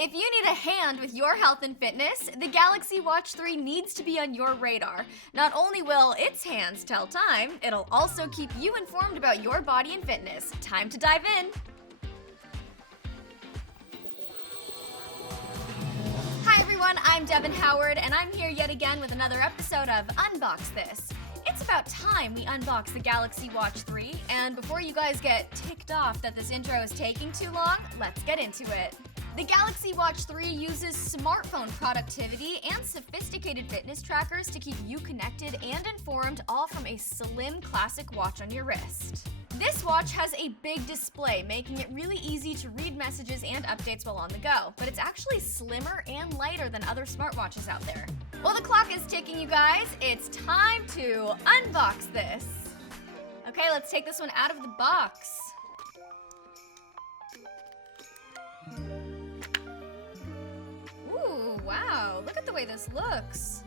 If you need a hand with your health and fitness, the Galaxy Watch 3 needs to be on your radar. Not only will its hands tell time, it'll also keep you informed about your body and fitness. Time to dive in! Hi everyone, I'm Devin Howard, and I'm here yet again with another episode of Unbox This. It's about time we unbox the Galaxy Watch 3, and before you guys get ticked off that this intro is taking too long, let's get into it. The Galaxy Watch 3 uses smartphone productivity and sophisticated fitness trackers to keep you connected and informed, all from a slim classic watch on your wrist. This watch has a big display, making it really easy to read messages and updates while on the go, but it's actually slimmer and lighter than other smartwatches out there. Well, the clock is ticking, you guys. It's time to unbox this. Okay, let's take this one out of the box. Ooh, wow, look at the way this looks.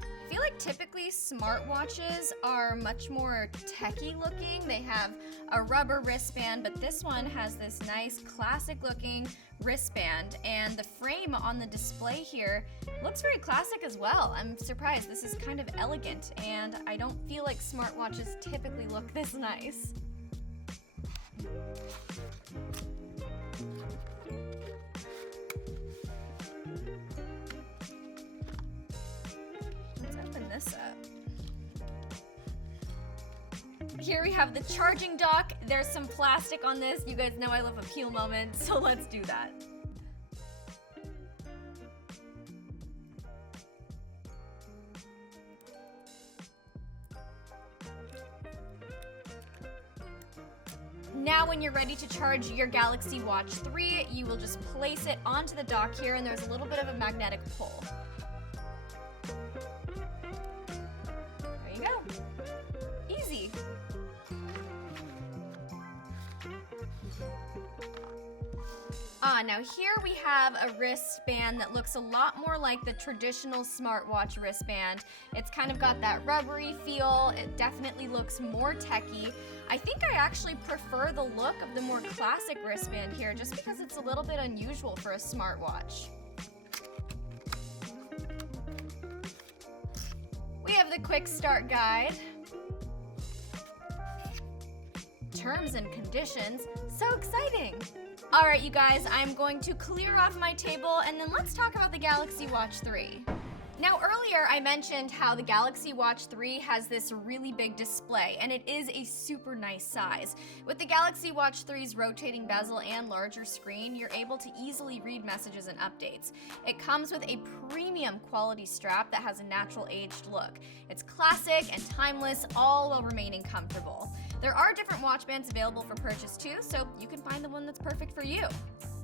I feel like typically smartwatches are much more techy looking. They have a rubber wristband, but this one has this nice classic looking wristband, and the frame on the display here looks very classic as well. I'm surprised. This is kind of elegant, and I don't feel like smartwatches typically look this nice. This up. Here we have the charging dock. There's some plastic on this. You guys know I love a peel moment, so let's do that. Now when you're ready to charge your Galaxy Watch 3, you will just place it onto the dock here, and there's a little bit of a magnetic pull. Easy. Now here we have a wristband that looks a lot more like the traditional smartwatch wristband. It's kind of got that rubbery feel. It definitely looks more techy. I think I actually prefer the look of the more classic wristband here, just because it's a little bit unusual for a smartwatch. We have the quick start guide. Terms and conditions. So exciting! All right, you guys, I'm going to clear off my table, and then let's talk about the Galaxy Watch 3. Now, earlier I mentioned how the Galaxy Watch 3 has this really big display, and it is a super nice size. With the Galaxy Watch 3's rotating bezel and larger screen, you're able to easily read messages and updates. It comes with a premium quality strap that has a natural aged look. It's classic and timeless, all while remaining comfortable. There are different watch bands available for purchase too, so you can find the one that's perfect for you.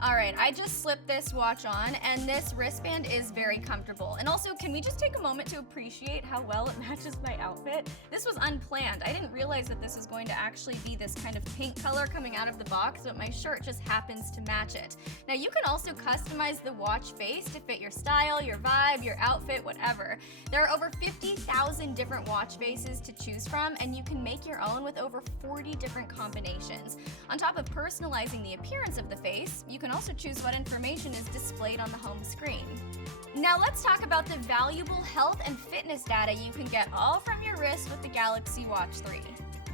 Alright, I just slipped this watch on, and this wristband is very comfortable. And also, can we just take a moment to appreciate how well it matches my outfit? This was unplanned. I didn't realize that this was going to actually be this kind of pink color coming out of the box, but my shirt just happens to match it. Now, you can also customize the watch face to fit your style, your vibe, your outfit, whatever. There are over 50,000 different watch faces to choose from, and you can make your own with over 40 different combinations. On top of personalizing the appearance of the face, you can also choose what information is displayed on the home screen. Now let's talk about the valuable health and fitness data you can get all from your wrist with the Galaxy Watch 3.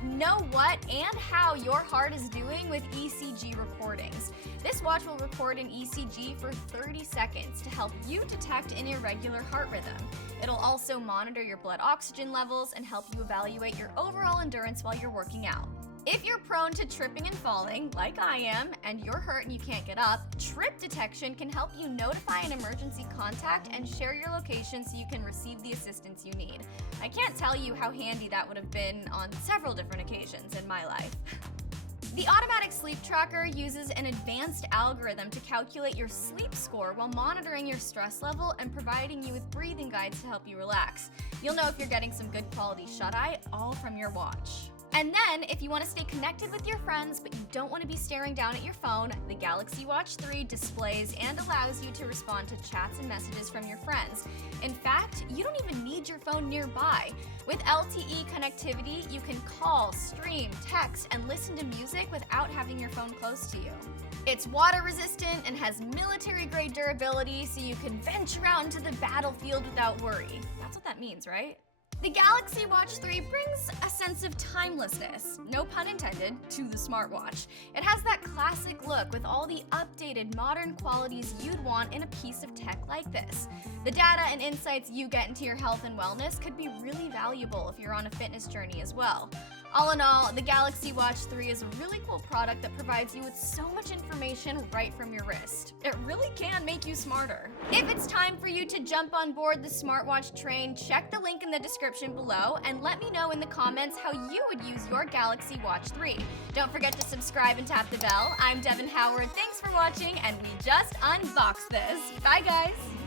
Know what and how your heart is doing with ECG recordings. This watch will record an ECG for 30 seconds to help you detect an irregular heart rhythm. It'll also monitor your blood oxygen levels and help you evaluate your overall endurance while you're working out. If you're prone to tripping and falling, like I am, and you're hurt and you can't get up, trip detection can help you notify an emergency contact and share your location so you can receive the assistance you need. I can't tell you how handy that would have been on several different occasions in my life. The automatic sleep tracker uses an advanced algorithm to calculate your sleep score while monitoring your stress level and providing you with breathing guides to help you relax. You'll know if you're getting some good quality shut-eye all from your watch. And then, if you want to stay connected with your friends but you don't want to be staring down at your phone, the Galaxy Watch 3 displays and allows you to respond to chats and messages from your friends. In fact, you don't even need your phone nearby. With LTE connectivity, you can call, stream, text, and listen to music without having your phone close to you. It's water resistant and has military-grade durability, so you can venture out into the battlefield without worry. That's what that means, right? The Galaxy Watch 3 brings a sense of timelessness, no pun intended, to the smartwatch. It has that classic look with all the updated modern qualities you'd want in a piece of tech like this. The data and insights you get into your health and wellness could be really valuable if you're on a fitness journey as well. All in all, the Galaxy Watch 3 is a really cool product that provides you with so much information right from your wrist. It really can make you smarter. If it's time for you to jump on board the smartwatch train, check the link in the description below and let me know in the comments how you would use your Galaxy Watch 3. Don't forget to subscribe and tap the bell. I'm Devin Howard. Thanks for watching, and we just unboxed this. Bye, guys.